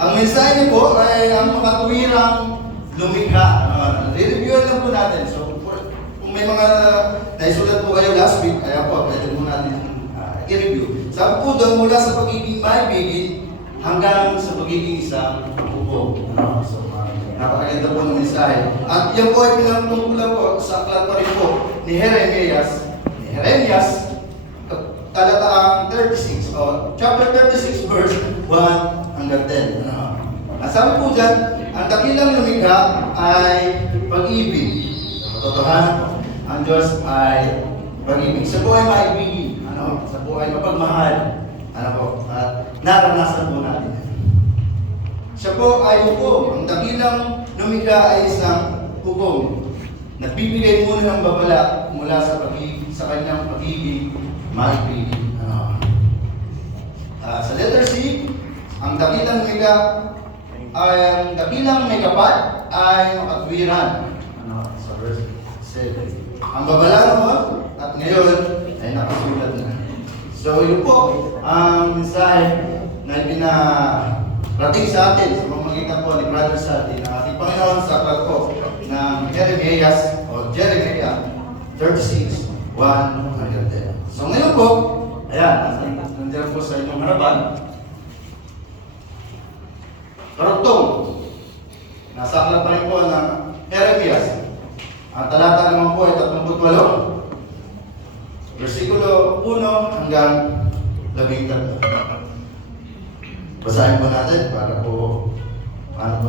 Ang mensahe niyo po ay ang makatuwirang lumikha. Re-review lang po natin. So, kung may mga naisulat po kayo last week, kaya po, pwede po natin i-review. Sabi po doon, mula sa pagiging maibigin hanggang sa pagiging isang buko. So, napakaganda po ng mensahe. At yan po ay pinagtungkulan po sa aklat pa rin po ni Jeremias. Talataang 36, chapter 36, verse 1 hanggang 10. Ang sabi po dyan, ang dakilang lumikha ay pag-ibig. Totohanan po. Ang Diyos ay pag-ibig. Sa po ay maibigin. Sa po ay mapagmahal. At naranasan po natin. Siya po ay hukom. Ang dakilang lumikha ay isang hukom. Nagbibigay muna ng babala mula sa kanyang pag-ibig maibigin. Sa letter C, ang dakilang may kapat ay makatwiran. Sa verse 7. Ang babala noon at ngayon ay nakasulat na. So yun po ang mensahe na pinarating sa atin sa pamamagitan po ni Brother Saldi ng ating Panginoon sa aklat po ng Jeremias o Jeremiah 36, 1 hanggang 10. So ngayon po, ayan, nandiyan po sa inyong harapan, karugtong. Nasa aklat pa rin po ng Jeremias. Ang talata naman po ay 38, versikulo 1 hanggang 13. Basahin po natin para po natin.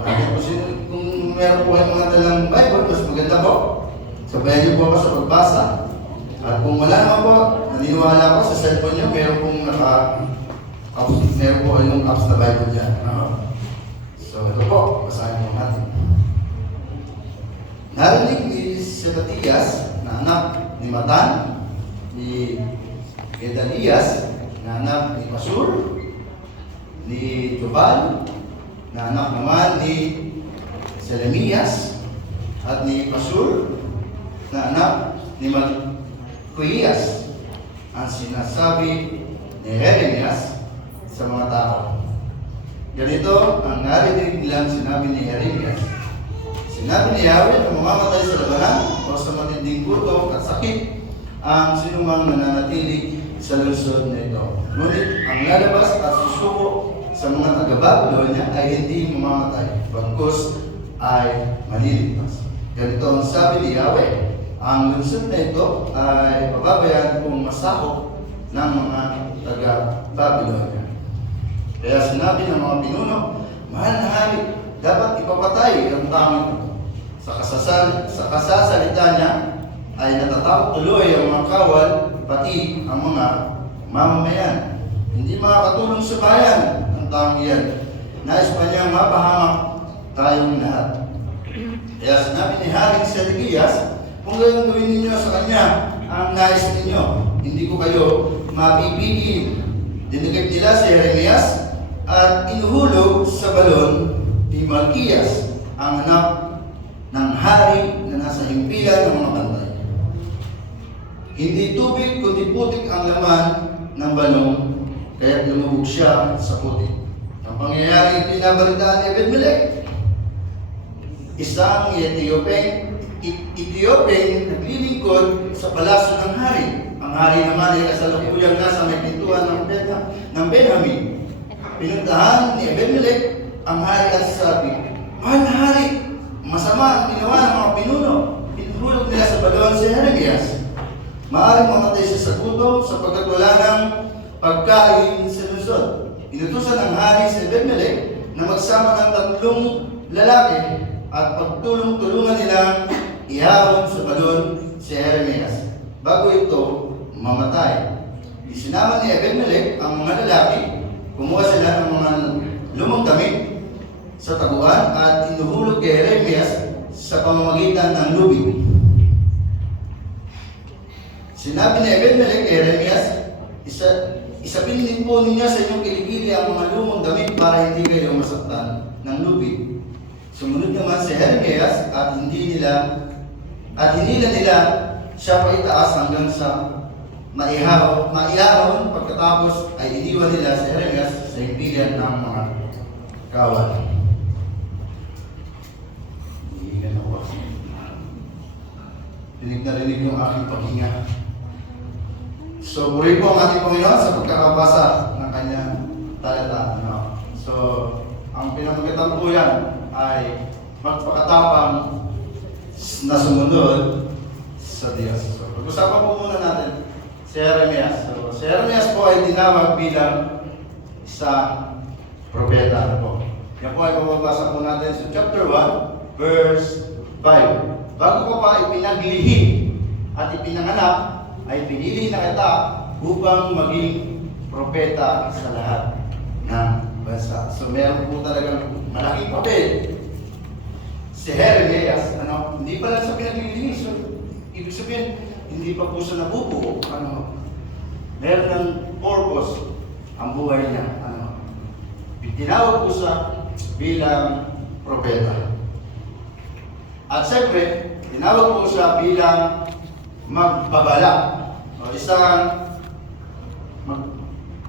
Kung meron po kayong mga dalang Bible, mas maganda po. Sabayan niyo po ako sa pagbasa. At kung wala naman po, naniniwala ko sa cellphone niyo, meron pong meron po yung apps na Bible dyan. So ito po, basahin po natin. Narinig ni Sebatias na anak ni Matan, ni Gedalias na anak ni Pasur, ni Jubal na anak naman ni Selemias, at ni Pasur na anak ni Malkuias, ang sinasabi ni Jeremias sa mga tao. Ganito ang narinig nilang sinabi ni Jeremias. Sinabi ni Yahweh na mamamatay sa labanan o sa matinding gutom at sakit ang sinumang nananatili sa lungsod na ito. Ngunit ang lalabas at susuko sa mga taga-Babylonia ay hindi mamamatay, bagkus ay maliligtas. Ganito ang sabi ni Yahweh, ang lungsod na ito ay pababayaan kung masakop ng mga taga-Babylonia. Kaya sinabi ng mga pinuno, mahal na hari, dapat ipapatay ang tanging ito. Sa kasasalita niya ay natatakot tuloy ang mga kawal, pati ang mga mamamayan. Hindi makakatulong sa bayan ang taong iyan. Nais pa niyang mapahamak tayong lahat. Kaya sinabi ni Haring Sedekias, kung gayon gawin ninyo sa kanya ang nais ninyo, hindi ko kayo mapipigil. Dinigit nila si Jeremias at inuhulog sa balon ni Malkias, ang anak ng hari na nasa himpilan ng mga bantay. Hindi tubig kundi putik ang laman ng balon, kaya lumubog siya sa putik. Ang pangyayari pinabalitaan ni Ebed-Melech, isang Ethiopian naglilingkod sa palasyo ng hari. Ang hari naman ay kasalukuyang nasa may pintuan ng Benjamin. Pinuntahan ni Ebed-Melech ang hari at sabi, mahal na hari, masama ang ginawa ng mga pinuno. Pinuhulog nila sa balon si Jeremias. Maaaring mamatay siya sa gutom sapagkat wala ng pagkain sa lungsod. Inutusan ng hari si Ebed-Melech na magsama ng 3 lalaki at pagtulong-tulungan nilang ihawon sa balon si Jeremias bago ito mamatay. Isinama ni Ebed-Melech ang mga lalaki, kumuha sila ng mga lumang damit sa taguan at inuhulog kay Jeremias sa pamamagitan ng lubig. Sinabi ni Ebed-Melech kay Jeremias, isapin din po ninyo sa inyong kilikili ang mga lumang damit para hindi kayo masaktan ng lubig. Sumunod naman si Jeremias at hinila nila siya pa itaas hanggang sa maihahon. Pagkatapos ay iniwan nila si Jeremias sa himpilan ng mga kawal. Hihingan ako. Rinig na rinig yung aking paghinga. So, puri po ang ating Panginoon sa pagkakabasa ng kanyang talata. So, ang pinamagitan po yan ay magpakatapang na sumunod sa Diyos. So, pag-usapan po muna natin si Jeremias. So, si Jeremias po ay tinawag bilang isang propeta. Yan po ay pababasa po natin sa chapter 1, verse 5. Bago ko pa ipinaglihim at ipinanganak, ay pinili na kita upang maging propeta sa lahat ng bansa. So meron po talagang malaking papel si Jeremias. Hindi pa lang sa pinaglilihim. So, ibig sabihin, hindi pa po siya nabubuo. Meron ng purpose ang buhay niya. Tinawag po siya bilang propeta. At siyempre, tinawag po siya bilang magbabala o isang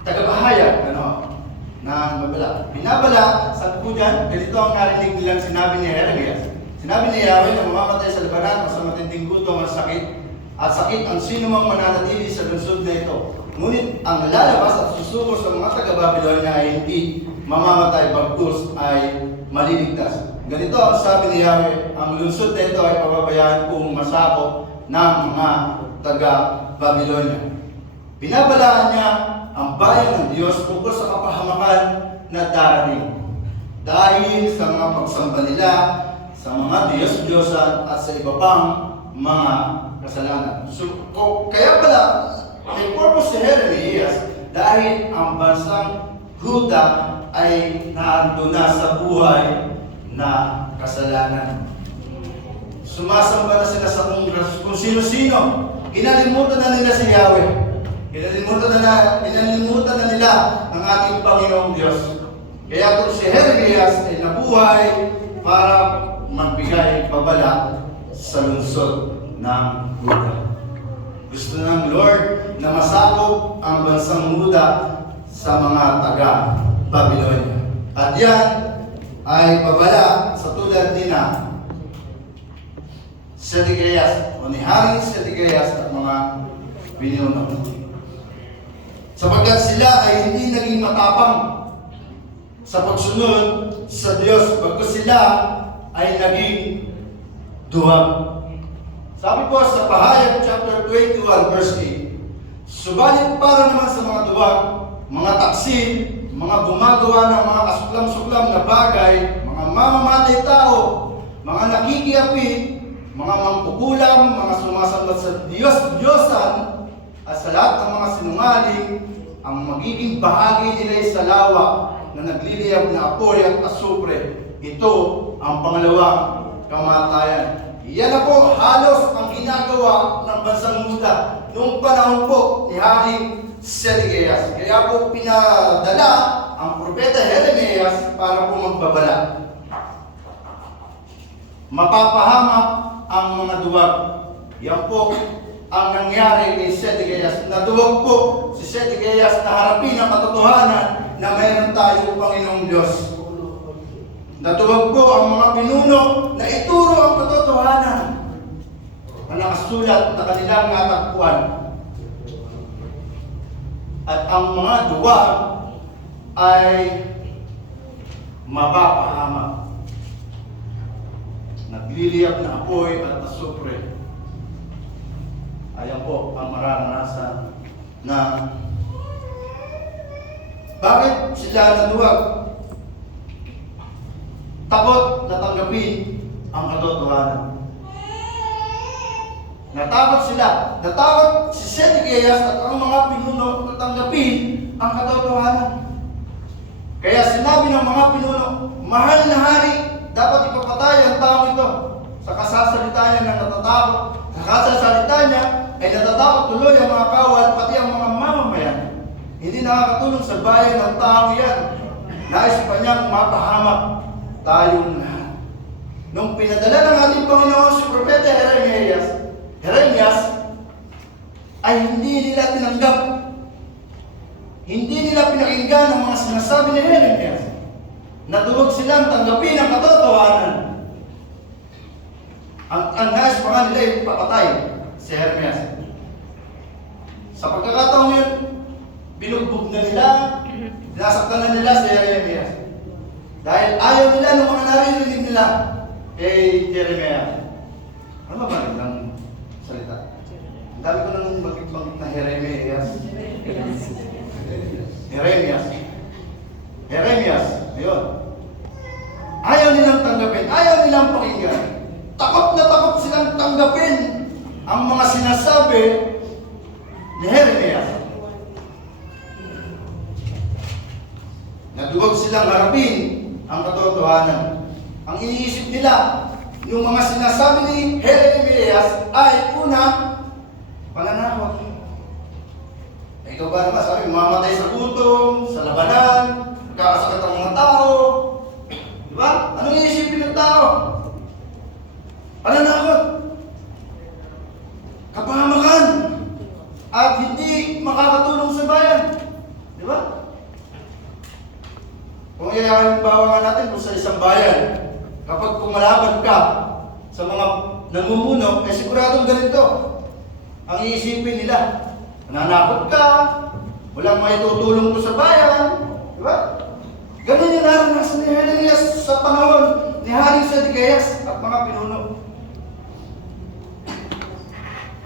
tagapahayag na babala. Binabala, sa po dyan, ganito ang narinig nilang sinabi ni Jeremias. Sinabi ni Yahweh na mamamatay sa labanan o sa matinding gutom ang sakit, at sakit ang sino mang mananatili sa lungsod na ito. Ngunit ang lalabas at susuko sa mga taga-Babylonia ay hindi mamamatay, bagkus ay maliligtas. Ganito ang sabi ni Yahweh, ang lungsod na ito ay pababayaan kong masako ng mga taga-Babylonia. Binabalaan niya ang bayan ng Diyos tungkol sa kapahamakan na darating. Dahil sa mga pagsamba nila, sa mga Diyos-Diyosan at sa iba pang mga kasalanan. So, kaya pala, may purpose si Jeremias dahil ang bansang Huda ay naando na sa buhay na kasalanan. Sumasamba na sila sa kung sino-sino. Kinalimutan na nila si Yahweh. Kinalimutan na nila ang ating Panginoong Diyos. Kaya kung si Jeremias ay nabuhay para magbigay babala sa lungsod ng Huda. Gusto ng Lord na masakop ang bansang Huda sa mga taga-Babylonia. At yan ay babala sa tulad ni Sedekiyas o ni Haring Sedekiyas at mga pinuno. Sapagkat sila ay hindi naging matapang sa pagsunod sa Diyos, bagkus sila ay naging duwag. Sabi po sa Pahayag chapter 21 verse 8, subalit para naman sa mga duwag, mga taksin, mga gumagawa ng mga kasuklam-suklam na bagay, mga mamamatay tao, mga nakikiapi, mga mangkukulam, mga sumasambat sa Diyos-Diyosan, at sa lahat ng mga sinungaling, ang magiging bahagi nila ay sa lawa na nagliliyab na apoy at asupre. Ito ang pangalawang kamatayan. Yan na po halos ang ginagawa ng bansang Huda noong panahon po ni Haring Sedekiyas. Kaya po pinadala ang propeta Jeremias para po magbabala. Mapapahamak ang mga duwag. Yan po ang nangyari kay Sedekiyas. Naduwag po si Sedekiyas na harapin ang katotohanan na mayroon tayong Panginoong Diyos. Natuwag po ang mga pinuno na ituro ang katotohanan na nakasulat na kanilang natagpuan. At ang mga duwag ay mapapahamak. Nagliliyab na apoy at asupre. Ayan po ang mararanasan na bakit sila naduwag? Takot na tanggapin ang katotohanan. Natakot sila. Natakot si Sedekiyas at ang mga pinuno na tanggapin ang katotohanan. Kaya sinabi ng mga pinuno, mahal na hari, dapat ipapatay ang tao ito. Sa kasasalita niya na natatakot. Sa kasasalita niya ay natatakot tuloy ang mga kawal pati ang mga mamamayan. Hindi nakakatulong sa bayan ng tao yan. Nais pa niyang mapahamak tayong lahat. Nung pinadala ng ating Panginoon si Propeta Jeremias ay hindi nila tinanggap. Hindi nila pinakinggan ang mga sinasabi ni Jeremias. Natuwag silang tanggapin ang katotohanan. Ang nais pa nga nila ay papatay si Jeremias. Sa pagkakataon yun, binugbog na nila, nasaktan na nila si Jeremias. Dahil ayaw nila ng mga narinig nila kay Jeremias. Ano ba magandang salita? Ang dami ko nang bakit-bakit na Jeremias. Jeremias. Ayun. Ayaw nilang tanggapin. Ayaw nilang pakinggan. Takot na takot silang tanggapin ang mga sinasabi ni Jeremias. Naduwag silang harapin ang katotohanan. Ang iniisip nila, yung mga sinasabi ni Jeremias ay una, pananakot. Ikaw ba naman, sabi, mamatay sa gutom, sa labanan, kakasakit ang mga tao. Diba? Anong iisipin ng tao? Pananakot. Kapahamakan. At hindi makakatulong sa bayan. Diba? Kung halimbawa nga natin kung sa isang bayan, kapag kumalaban ka sa mga namumuno, eh siguradong ganito ang iisipin nila. Nananakot ka, walang may tutulong ko sa bayan. Diba? Ganun yung naranasan ni Jeremias sa panahon ni Haring Sedekiyas at mga pinuno.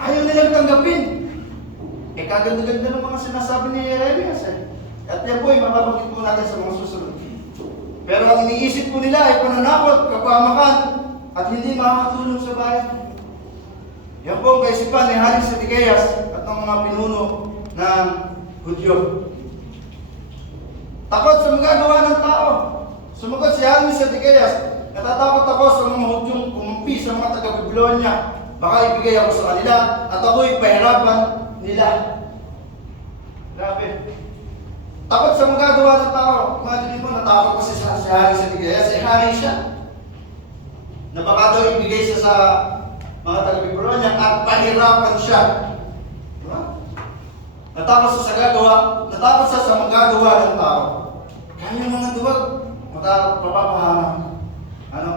Ayaw nilang tanggapin. Eh kaganda-ganda ng mga sinasabi ni Jeremias eh. At yan po ay mababanggit po natin sa mga susunod. Pero ang iniisip po nila ay pananakot, kapahamakan, at hindi makakatulong sa bayan. Yan po ang kaisipan ni Haring Sedekiyas at ng mga pinuno ng Hudyo. Takot sa magagawa ng tao. Sumagot si Haring Sedekiyas, natatakot ako sa mga Hudyong kumumpi sa mga taga-Babylonia. Baka ibigay ako sa kanila at ako'y pahirapan nila. Grabe. Takot sa magagawa ng tao. Imagine mo, natakot kasi si Haring Sedekiyas. Eh, hari siya. Na baka daw ibigay siya sa mga taga-Babylonia at pahirapan siya. Diba? Natakot siya sa gagawa, natakot siya sa magagawa ng tao. Kaya mga duwag, mapapahamak. Ano?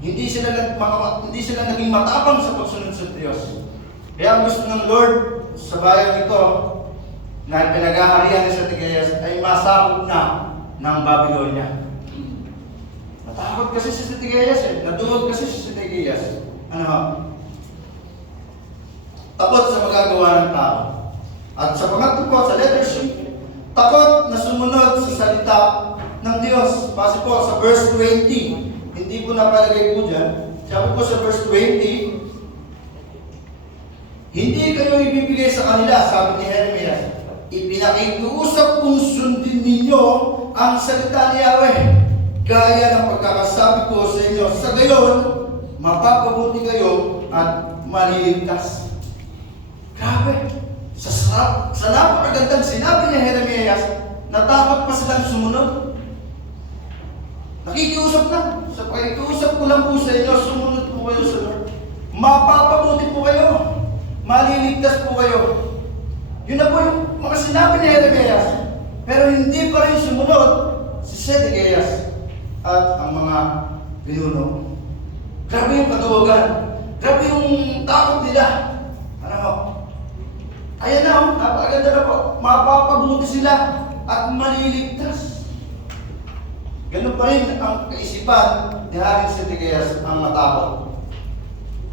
Hindi sila naging matapang sa pagsunod sa Diyos. Kaya ang gusto ng Lord sa bayan ito na pinag-aharian ni Sedekiyas ay masakop na ng Babylonia. Natakot kasi si Sedekiyas eh. Naduwag kasi si Sedekiyas. Ano? Takot sa magagawa ng tao. At sa pangatlo po, sa letter C, takot na sumunod sa salita ng Diyos. Base po sa verse 20. Hindi po napalagay po dyan. Sabi po sa verse 20, hindi kayo ibibigay sa kanila, sabi ni Jeremias. Ipinakikiusap kong sundin ninyo ang salita ni Yahweh. Gaya ng pagkakasabi ko sa inyo. Sa gayon, mapapabuti kayo at maliligtas. Grabe! Sa napakagandang sinabi ni Jeremias, natakot pa silang sumunod. Nakikiusap na. Sa pakikiusap ko lang po sa inyo, sumunod po kayo sa Lord. Mapapabuti po kayo. Maliligtas po kayo. Yun na po yung mga sinabi ni Jeremias. Pero hindi pa rin sumunod si Sedekiyas at ang mga pinuno. Grabe yung katuwagan. Grabe yung takot nila. Ano? Ayan na, napakaganda na po. Mapapabuti sila at maliligtas. Ganun pa rin ang kaisipan ni Haring Sedekiyas ang matakot,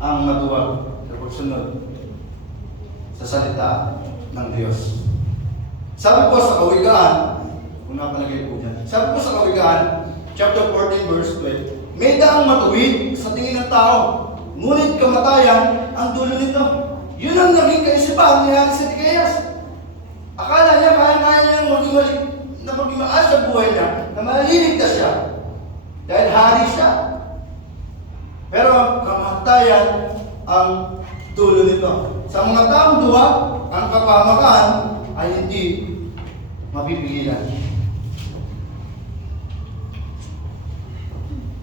ang matuwag sa pagsunod sa salita ng Diyos. Sabi po sa Kawikaan, kung napalagay po dyan, sabi po sa Kawikaan, chapter 14, verse 12, may daang matuwid sa tingin ng tao, ngunit kamatayan ang dulo nito. Yun ang naging kaisipan ni Haring Sedekiyas. Akala niya kaya niyang maging maayos sa buhay niya, na maliligtas siya. Dahil hari siya. Pero kamatayan ang dulo nito. Sa mga taong duwag, ang kapahamakan ay hindi mapipigilan.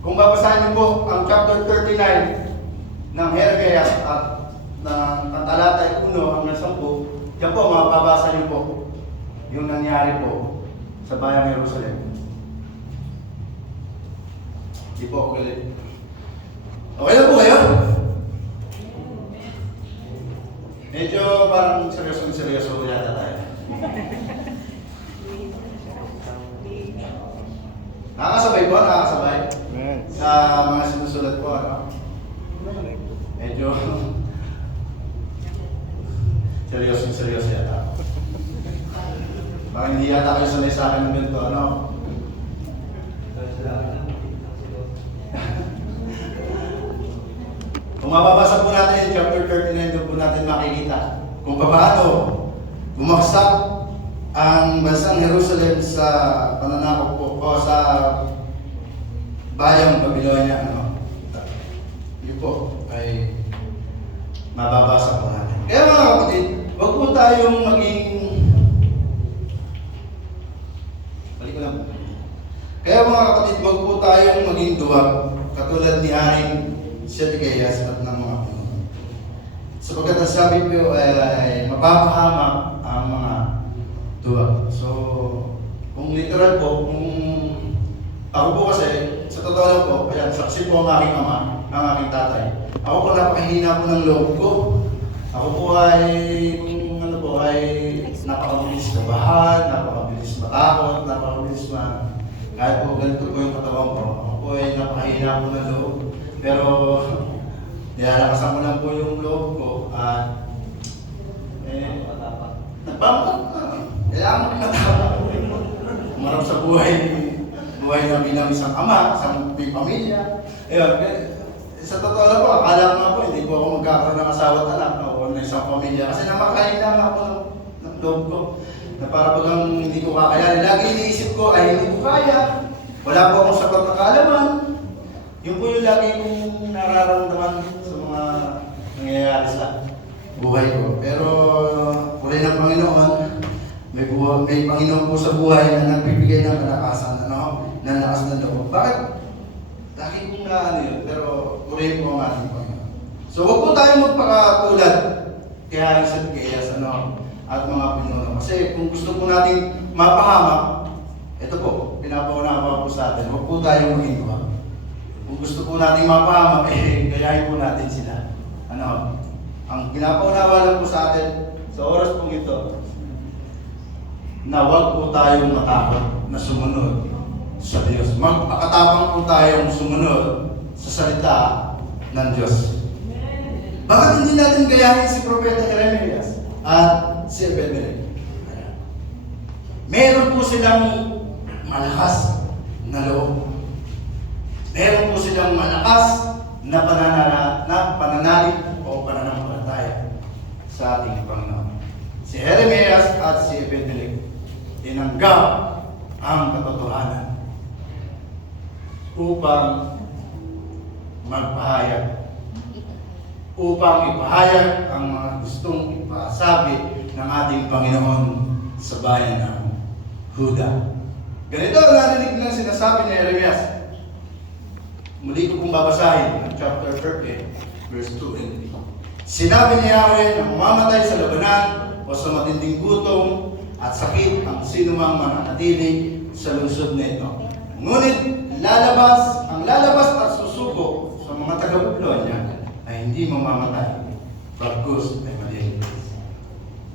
Kung babasahin niyo po ang chapter 39 ng Jeremias at ng talata 1 hanggang 10, diyan po mapabasa niyo po yung nangyari po sa bayang Jerusalem. Di po ako galit. Okay na po kayo? Medyo parang seryoso yata tayo. Nakakasabay po, nakakasabay. Sa mga sinusulat po, ano? Medyo seryoso yata. Parang hindi yata kayo sanay sa akin ng ganito, ano? Kung mababasa po natin yung chapter 39, doon po natin makikita kung paano bumagsak ang bansang Jerusalem sa pananakop po o sa bayang Babylonia. Ano? Yun po ay mababasa po natin. Kaya mga kapatid, huwag po tayong maging Kaya mga kapatid, huwag po tayong maging duwag katulad ni Haring Sedekias at ng mga pinuno. Sapagkat ang sabi po ay mapapahamak ang mga duwag. So, kung literal po, kung ako po kasi, sa totoo lang po, ayan, saksi po ang aking ama, ang aking tatay. Ako po napakahina po ng loob ko. Ako po ay, kung ano po, ay napakabilis kabahan, napakabilis matakot, napakabilis kahit po ganito po yung katawan ko, ako po ay napakahina po ng loob. Pero, nilalakasan ko lang po yung loob ko at nagpapatak na. Kailangan mo pinatapak po. Umarap sa buhay na bilang isang ama, isang may pamilya. Ayun, sa totoo lang po, akala ko nga po, hindi po ako magkakaroon ng asawa at anak o ng isang pamilya. Kasi namakain lang ako ng loob ko. Na para bagang hindi ko kakayanin. Lagi iniisip ko ay hindi ko kaya. Wala po akong sapat na kaalaman. Yun po yung lagi kong nararamdaman sa mga nangyayari sa buhay ko. Pero puri ng Panginoon, may Panginoon po sa buhay na nagbibigay ng kalakasan, na lakas ng loob. Bakit? Lagi kong yun, pero puri po ang ating Panginoon. So huwag po tayong magpakatulad kaya rin sa Sedekias, at mga pinuno. Kasi kung gusto po natin mapahamak, ito po, pinapauna po sa atin, huwag po tayong maging duwag. Kung gusto po natin mapahamak, gayahin po natin sila. Ang pinapaunawa lang po sa atin, sa oras pong ito, na huwag po tayong matakot na sumunod sa Diyos. Magpakatapang po tayong sumunod sa salita ng Diyos. Bakit hindi natin gayahin si Propeta Jeremias at si Ebed-Melech? Meron po silang malakas na loob. Meron po silang malakas na pananalig o pananampalataya sa ating Panginoon. Si Jeremias at si Ebed-Melech tinanggap ang katotohanan upang magpahayag, upang ipahayag ang mga gustong ipasabi ng ating Panginoon sa bayan ng Huda. Ganito ang narinig ng sinasabi ni Jeremias. Muli ko pong babasahin ang chapter 30, verse 2 and 3. Sinabi ni Yahweh na mamamatay sa labanan o sa matinding gutom at sakit ang sinumang mananatili sa lungsod na ito. Ngunit lalabas at susuko sa mga taga-Babylonia ay hindi mamamatay, bagkus ay maliligtas.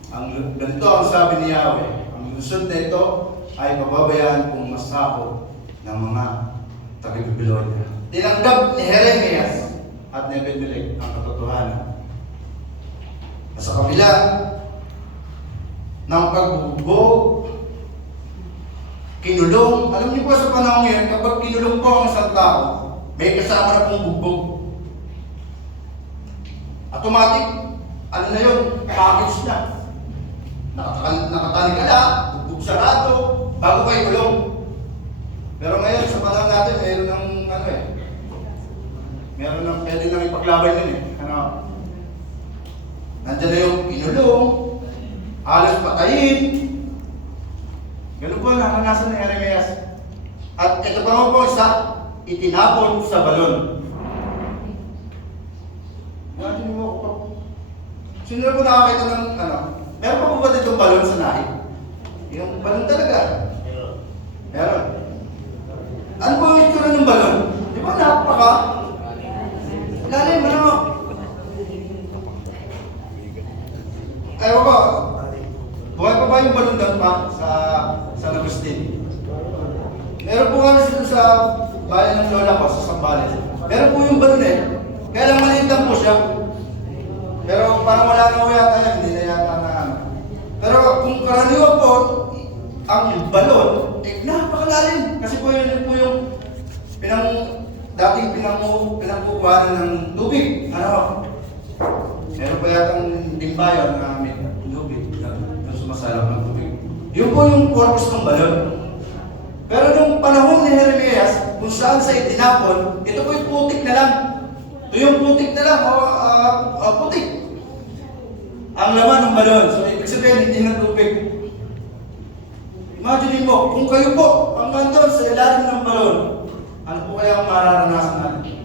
Ang ganito ang sabi ni Yahweh, ang lungsod na ito ay pababayaan kung masako ng mga taga-Babylonia. Tinanggap ni Jeremias at ni Ebed-Melech ang katotohanan. Sa kabila ng pagbubugbog, kinulong, alam niyo po sa panahon ngayon, kapag kinulong po ang isang tao, may kasama na pong bugbog. Automatic, ano na yun, package na. Nakatali ka na, bugbog sarado, bago kayo kulong. Pero ngayon, sa panahon natin, meron ng pwede nang ipaglaban yun Nandiyan na yung pinulong, halos patayin. Ganun po ang naranasan ni Jeremias. At ito pa po itinapon sa balon. Imagine mo ako. Sino na po nakakita ng meron pa po ba dito balon sa nahi? Yung balon talaga. Meron. Ano ba yung itsura ng balon? Di ba napaka? Lalim, ano? Ewan ko, buhay pa ba yung balon doon pa sa San Agustin? Meron po kami sa bayan ng lola ko, sa Sambales. Meron po yung balon eh. Kaya lang maliit lang po siya. Pero parang wala na po yata yan, hindi na yata na ano. Pero kung karaniwan po, ang balon, eh napakalalim. Kasi po yun po yung dating pinangkukuhanan ng tubig. Ano? Meron pa yatang dimbayon na may tubig na sumasalap ng tubig. Yun po yung purpose ng balon. Pero nung panahon ni Jeremias, kung saan sa itinapon, ito po yung putik na lang. Ito yung putik na lang, putik. Ang laman ng balon. So, ibig sabihin, hindi na tubig. Imagine mo, kung kayo po, hanggang doon sa ilalim ng balon, ano po kaya ang mararanasan natin?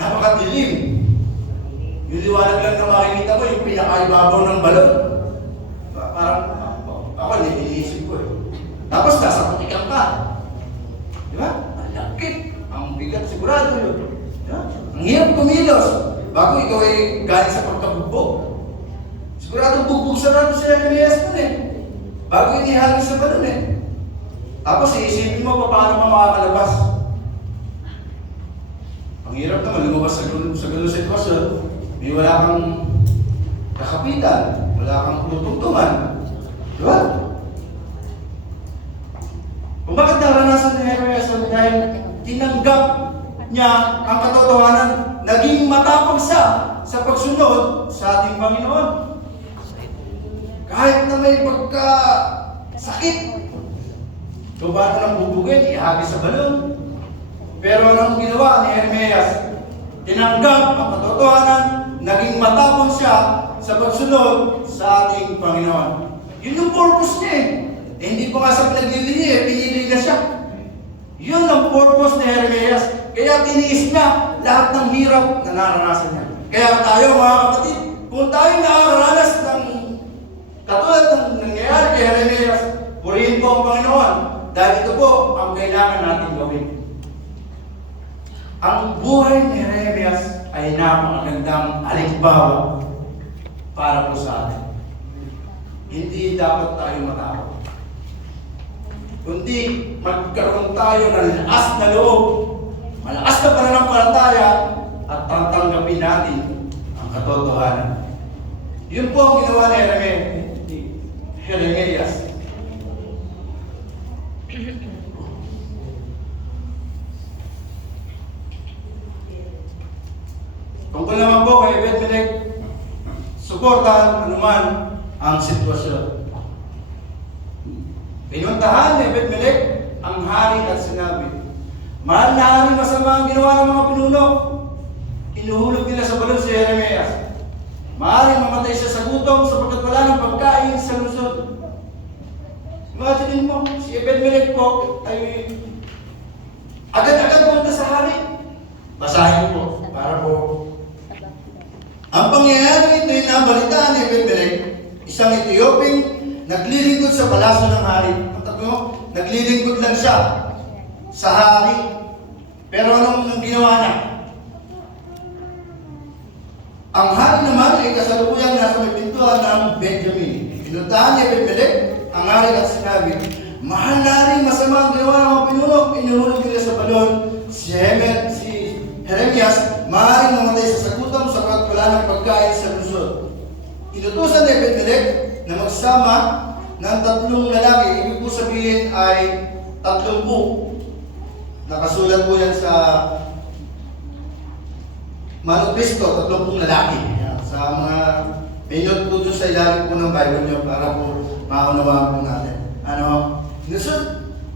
Napakadilim. Yung liwanag lang na makikita mo, yung pinakaibabaw ng balon. Parang, ako, iniisip ko eh. Tapos, nasa putikan ka. Di ba? Ang lakit. Ang bigat, sigurado yun. Diba? Ang hirap kumilos. Bago ikaw ay galing sa pagkabugbog. Sigurado bugbog sarado si Jeremias mo eh. Bago inihangin sa balon eh. Tapos iisipin mo paano mo makakalabas. Ang hirap naman lumabas sa ganun sitwasyon. May wala kang kakapitan, wala kang tutungtungan. Diba? Kung bakit naranasan ni Jeremias dahil tinanggap niya ang katotohanan, naging matapang siya sa pagsunod sa ating Panginoon. Kahit na may pagka-sakit, kung paano nang bubugin, ihagi sa balon. Pero anong ginawa ni Jeremias? Tinanggap ang katotohanan, naging matapang siya sa pagsunod sa ating Panginoon. Yun yung purpose niya eh. Hindi pa nga sa pinaglilihi eh, pinili na siya. Yun ang purpose ni Jeremias. Kaya tiniis niya lahat ng hirap na naranasan niya. Kaya tayo mga kapatid, kung tayo nakakaranas ng katulad ng nangyayari kay Jeremias, purihin po ang Panginoon dahil ito po ang kailangan natin gawin. Ang buhay ni Jeremias ay napakagandang halimbawa para po sa atin. Hindi dapat tayo matakot. Kundi magkaroon tayo ng lakas na loob, malakas na pananampalataya at tatanggapin natin ang katotohanan. Yun po ang ginawa ni Jeremias. Tungkol naman po kay Ebed-Melech, suportahan anuman ang sitwasyon. Pinuntahan ni Ebed-Melech ang hari at sinabi, "Mahal na hari, masama ang ginawa ng mga pinuno. Inuhulog nila sa balon si Jeremias. Maaaring mamatay siya sa gutom sapagkat wala ng pagkain sa lungsod." Imagine mo, si Ebed-Melech po ay agad-agad pumunta sa hari. Basahin po, para po. Ang pangyayari ito ay nabalitaan ni Ebed-Melech, isang Ethiopiang naglilingkod sa palasyo ng hari. Ang tatlo, naglilingkod lang siya sa hari. Pero anong ginawa niya? Ang hari naman ay kasalukuyang nasa may pintuan ng Benjamin. Pinuntahan ni Ebed-Melech ang hari at sinabi, "Mahal na hari, masama ang ginawa ng mga pinuno. Inuhulog nila sa balon si Jeremias, maaaring mamatay sa sagutom sapagkat wala ng pagkain sa lungsod." Inutusan ni Ebed-Melech na magsama ng 3 lalaki. Ibig po sabihin ay 30. Nakasulat po yan sa Manuskrito, 30 lalaki. Sa mga minute po doon sa ilalim po ng Bible nyo para po maunawaan po natin.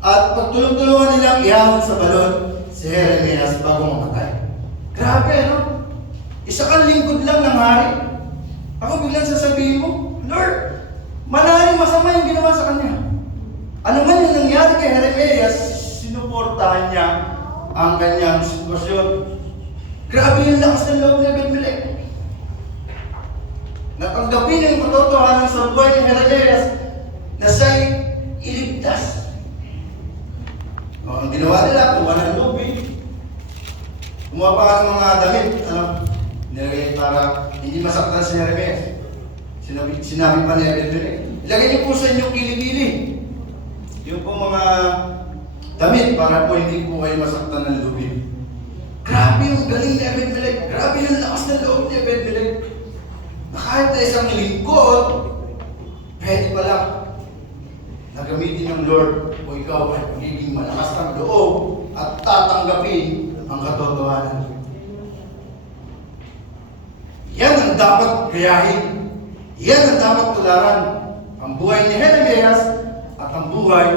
At pagtulong-tulungan nilang ihawin sa balon si Jeremias bago mamatay. Grabe, no? Isa kang lingkod lang ng hari. Ako biglang sasabihin mo, "Lord, malalim masama yung ginawa sa kanya." Ano man yung nangyari kay Jeremias, sinuportahan niya ang kanyang sitwasyon. Grabe yung lakas ng loob ni Ebed-Melech. Natanggapin ang katotohanan sa buhay ni Jeremias na siya'y iligtas. Ang ginawa nila, kuha ng lubid. Kumuha pa ng mga damit, nilagay para hindi masaktan si Jeremias. Sinabi pa ni Ebed-Melech, ilagay niyo po sa inyong kilikili yung po mga damit para po hindi po kayo masaktan ng lubid. Grabe yung galing ni Ebed-Melech. Grabe yung lakas ng loob ni Ebed-Melech. Na kahit na isang lingkod, pwede pala na gamitin ng Lord o ikaw ay magiging malakas ng loob at tatanggapin ang katotohanan. Yan ang dapat gayahin. Yan ang dapat tularan. Ang buhay ni Jeremias at ang buhay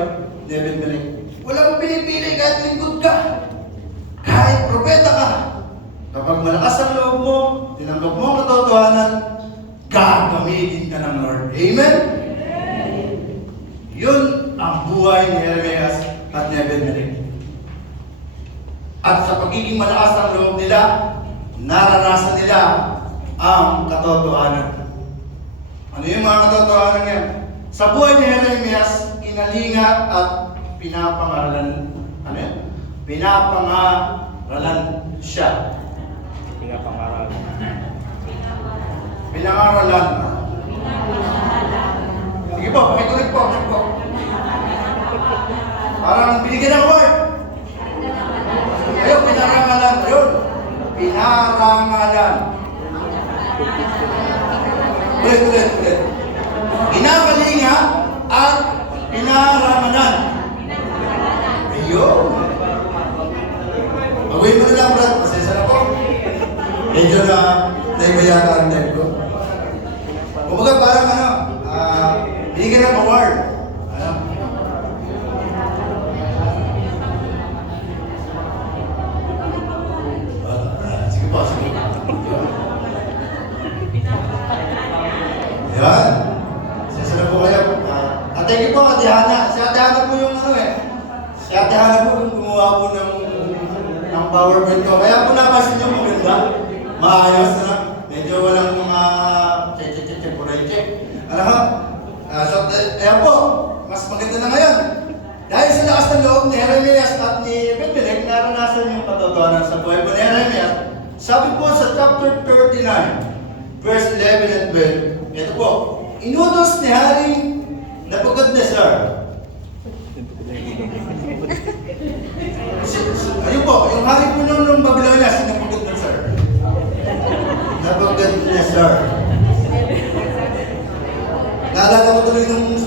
ni Ebed-Melech. Walang pinipili kahit lingkod ka. Kahit propeta ka. Kapag malakas ang loob mo, tinanggap mo ang katotohanan, gagamitin ka ng Lord. Amen? Yun ang buhay ni Jeremias at ni Ebed-Melech. At sa pagiging malakas ang loob nila, naranasan nila ang katotohanan. Ano yung mga katotohanan yan? Sa buhay ni Jeremias, inalingat at pinapangaralan. Ano yan? Pinapangaralan siya. Pinapangaralan. Pinangaralan. Sige po, pakituloy po. Sige po. Parang binigyan ng word. Ayun, pinarangalan. Ayun. Pinarangalan. Ulit. Inakalinga at pinarangalan. Ayun. Away mo na lang, Brad. Pasensya na po. Medyo na naibaya ka ang time ko. Kumbaga parang binigyan ng award. Sige po. Yan. Pasensya na po kayo. Thank you po, Ate Hana. Si Ate Hana po yung Si Ate Hana po yung gumawa po ng PowerPoint ko. Kaya po napasin nyo maganda. Maayos na. Medyo walang mga check. Ano ha? So, ayan po. Mas maganda na ngayon. Dahil sa lakas ng loob ni Jeremias at ni Ebed-Melech, naranasan yung katotohanan sa buhay po ni Jeremias. Sabi po sa chapter 39, verse 11 and 12, ito po, inutos ni Hari Nebuchadnezzar. Ayun po, yung hari po ng Babylonia, si Nebuchadnezzar. Naalala ko tuloy nung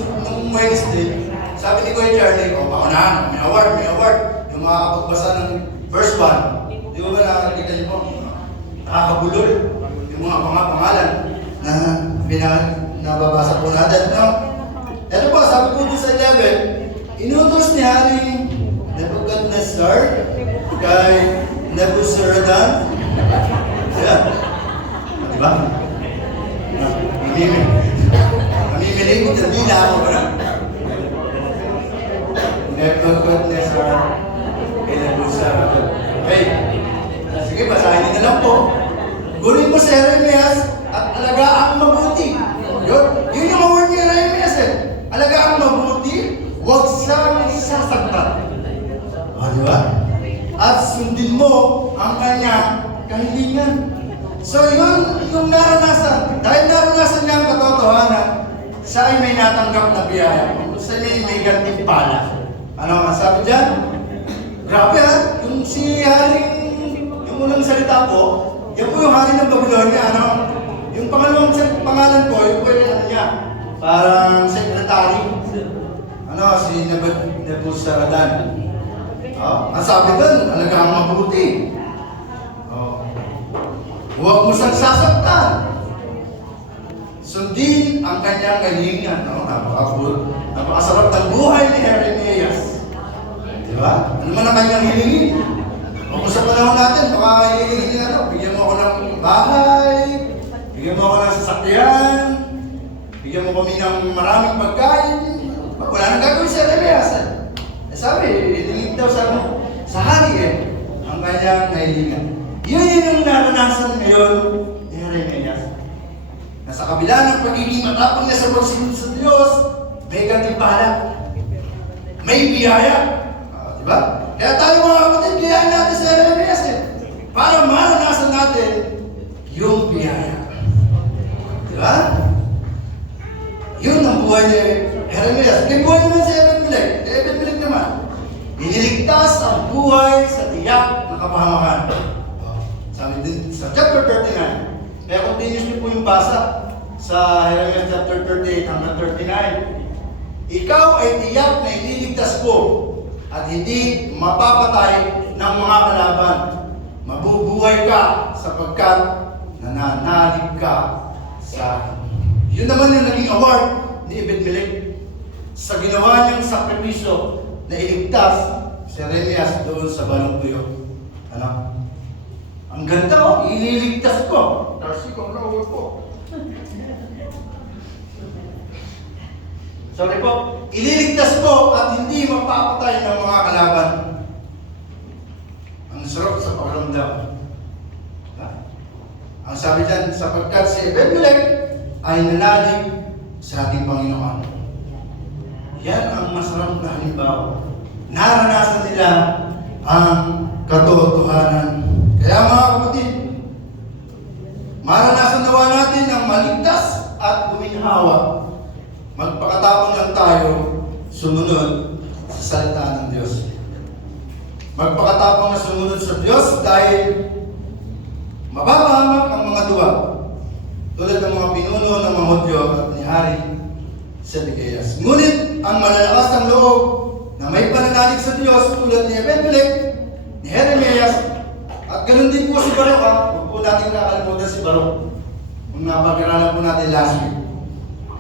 Wednesday, sabi ni Kuya Charlie, paunahan, may award. Yung mga kapagbasa ng verse 1. Di ba nakakita niyo po? Nakakabulol. Yung mga pangalan na nababasa po natin. No? Ito po, sabi po doon sa 11, inutos ni Hari Nebuchadnezzar kay Nebuzaradan. Yan. Diba? Namimilig, hindi na ako ba na? Nebuchadnezzar kay Nebuzaradan. Okay. Sige, basahin niyo na lang po. Gulin mo si Jeremias at alagaang mabuti. Yun yung award ni Jeremias Alagaang mabuti, huwag siyang sasaktan. Di ba? At sundin mo ang kanyang kahilingan. So yun yung naranasan. Dahil naranasan niya ang katotohanan, siya ay may natanggap na biyaya. Siya may gantimpala. Ano ang sabi dyan? Grabe yung si Haring, yung unang salita po, yan po yung hari ng Babylonia, Yung pangalan po, yung po yung niya, parang secretary. Si Nebuzaradan. Ang sabi doon, alagang mabuti. Huwag mo siyang sasaktan. Sundin ang kanyang kahilingan. Napakasarap ng buhay ni Jeremias. Diba? Ano man ang kanyang hilingin? Kung sa panahon natin, baka hilingin niya bigyan mo ako ng bahay, bigyan mo ako ng sasakyan, bigyan mo kami ng maraming pagkain. Wala nang gagawin si Jeremias. Sabi, hilingin daw sa hari ang kanyang kahilingan. Yun yung naranasan ngayon ni Jeremias. Na sa kabila ng pagiging matapang niya sa pagsunod sa Diyos, may gantimpala. May biyaya. Diba? Kaya tayo mga kapatid, kayain natin sa Jeremias para maranasan natin yung biyaya. Diba? Yun ang buhay ni Jeremias. May buhay naman si Ebed-Melech. Ebed-Melech naman. Iniligtas ang buhay sa tiyak na kapahamakan. Sabi din sa chapter 39. Kaya continuous niyo po yung basa sa Jeremias chapter 38 hanggang 39. Ikaw ay tiyak na ililigtas ko at hindi mapapatay ng mga kalaban. Mabubuhay ka sapagkat nananalig ka sa akin. Yun naman yung naging award ni Ebed-Melech sa ginawa niyang sakripisyo na iligtas si Jeremias doon sa balong tuyo. Ano? Ang ganda ko, ililigtas ko. Tarsi ko, nauwi ko. Sorry po, ililigtas ko at hindi mapapatay ng mga kalaban. Ang sarap sa pakiramdam. Ang sabi dyan, sapagkat si Ebed-Melech ay nanalig sa ating Panginoon. Yan ang masarap na halimbawa. Naranasan nila ang katotohanan. Kaya mga kapatid, maranasan nawa natin ang maligtas at guminhawa. Magpakatapang lang tayo sumunod sa salita ng Diyos. Magpakatapang na sumunod sa Diyos dahil mapapahamak ang mga duwa. Tulad ng mga pinuno ng mga Hudyo at ni Hari Sedekias. Ngunit ang malalakas ng loob na may pananalig sa Diyos tulad ni Ebed-Melech, ni Jeremias, at ganun din po si Baruch. Huwag po natin nakalimutan si Baruch. Kung napag-aralan po natin last week.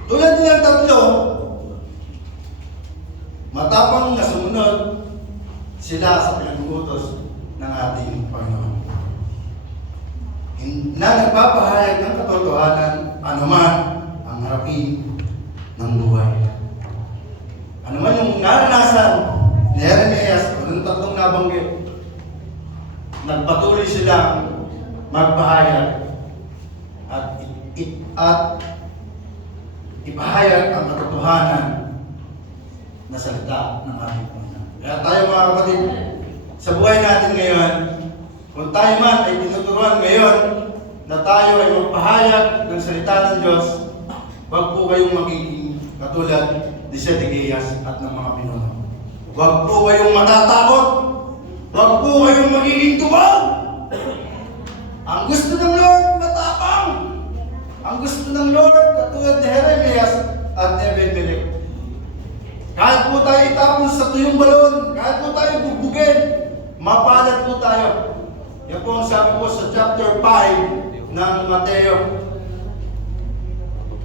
Tulad nilang tatlo, matapang na sumunod sila sa pinag-uutos ng ating Panginoon. Na nagpapahayag ng katotohanan anuman ang harapin ng buhay. Anuman yung naranasan ni Jeremias o ng tatlong nabanggit, nagpatuloy silang magpahayag at ipahayag ang katotohanan na salita ng ating Panginoon. Kaya tayo mga kapatid, sa buhay natin ngayon, kung tayo man ay tinuturuan ngayon na tayo ay magpahayag ng salita ng Diyos, huwag po kayong magiging katulad ni Sedekias at ng mga pinuno. Huwag po kayong matatakot. Huwag po kayong magiging tuwag. Ang gusto ng Lord, matapang. Ang gusto ng Lord, katulad ni Jeremias at ni Ebed-Melech. Kahit po tayo itapon sa tuyong balon, kahit po tayo bubugin, mapalad po tayo. Yan po ang sabi po sa chapter 5 ng Mateo.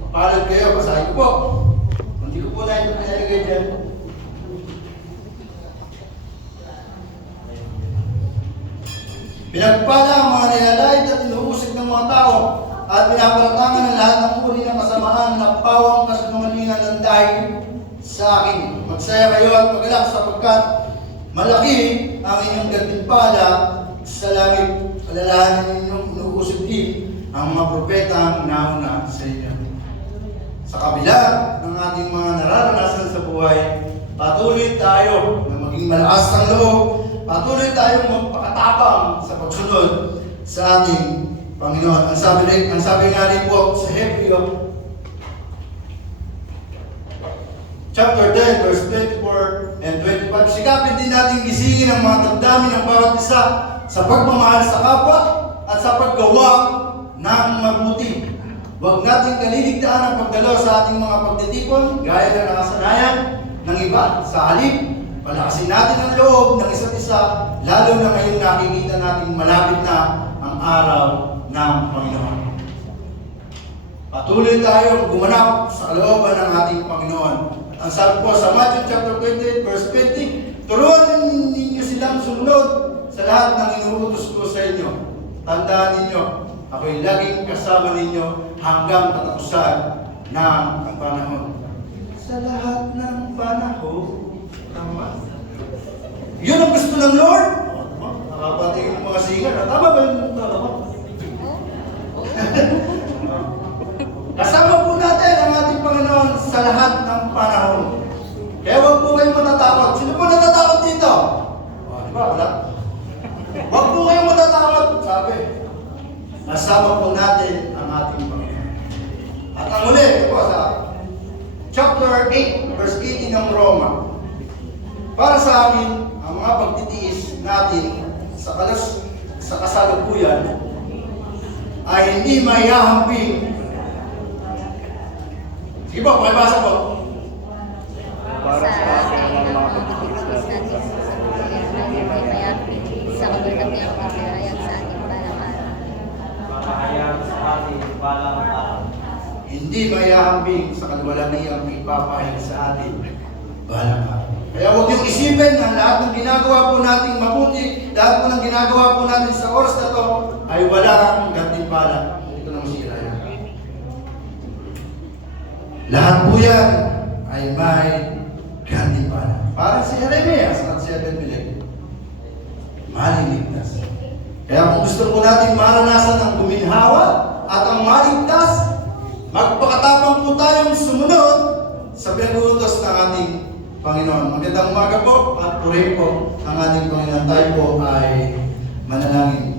Palad kayo, basahin ko po. Hindi ko po na ito pinalagay dyan. Pinagpala ang mga nilalait at inuusig ng mga tao at pinaparatangan ng lahat ng uri ng kasamaan na pawang kasinungalingan ng dahil sa akin. Magsaya kayo at magalak sapagkat malaki ang inyong gantimpala sa langit. Alalahanin ninyong inuusig din ang mga propetang nauna sa inyo. Sa kabila ng ating mga nararanasan sa buhay, patuloy tayo na maging malakas ang loob. Patuloy tayong magpakatapang sa pagsunod sa ating Panginoon. Ang sabi nga rin po sa Hebreo, chapter 10, verse 24 and 25, sikapin din natin gisingin ang mga damdamin ng bawat isa sa pagmamahal sa kapwa at sa paggawa ng mabuti. Huwag natin kaliligtaan ang pagdalo sa ating mga pagtitipon, gaya na nakasanayan ng iba. Sa halip, palakasin natin ang loob ng isa't isa, lalo na ngayong nakikita natin malapit na ang araw ng Panginoon. Patuloy tayong gumanap sa kalooban ng ating Panginoon. Ang sabi po sa Matthew chapter 28, verse 20, turuan ninyo silang sumunod sa lahat ng inuutos ko sa inyo. Tandaan ninyo, ako'y laging kasama ninyo hanggang katapusan ng panahon. Sa lahat ng panahon, tama. Yun ang gusto ng Lord. Nakapatingin ng mga singer. Tama ba yung tama? Kasama po natin ang ating Panginoon sa lahat ng panahon. Kaya huwag po kayong matatakot. Sino po natatakot dito? Huwag po kayong matatakot, sabi. Nasama po natin ang ating Panginoon. At ang uli, ito po sa chapter 8, verse 18 ng Roma. Para sa amin, ang mga pagtitiis natin sa kasalukuyan ay hindi mayahamping. Sige po, pakibasa po. Para sa akin ang mga pagtitiis natin sa buhay ay hindi mayapin sa kaluwalhatiang pagkakayag sa ating balang-araw. Makahayag sa atin balang araw. Hindi mayahambing sa kaluwalhatiang ipapahayag sa atin balang araw. Kaya huwag niyong isipin na lahat ng ginagawa po nating mabuti, lahat po ng ginagawa po natin sa oras na to ay wala kang gantimpala. Ito na masira yan. Lahat po yan ay may gantimpala. Parang si Jeremias at si Abimelech. Maligtas. Kaya kung gusto po natin maranasan ang guminhawa at ang maligtas, magpakatapang po tayong sumunod sa pinag-uutos ng ating Panginoon. Magandang umaga po at purihin po ang ating Panginoon. Tayo po ay manalangin.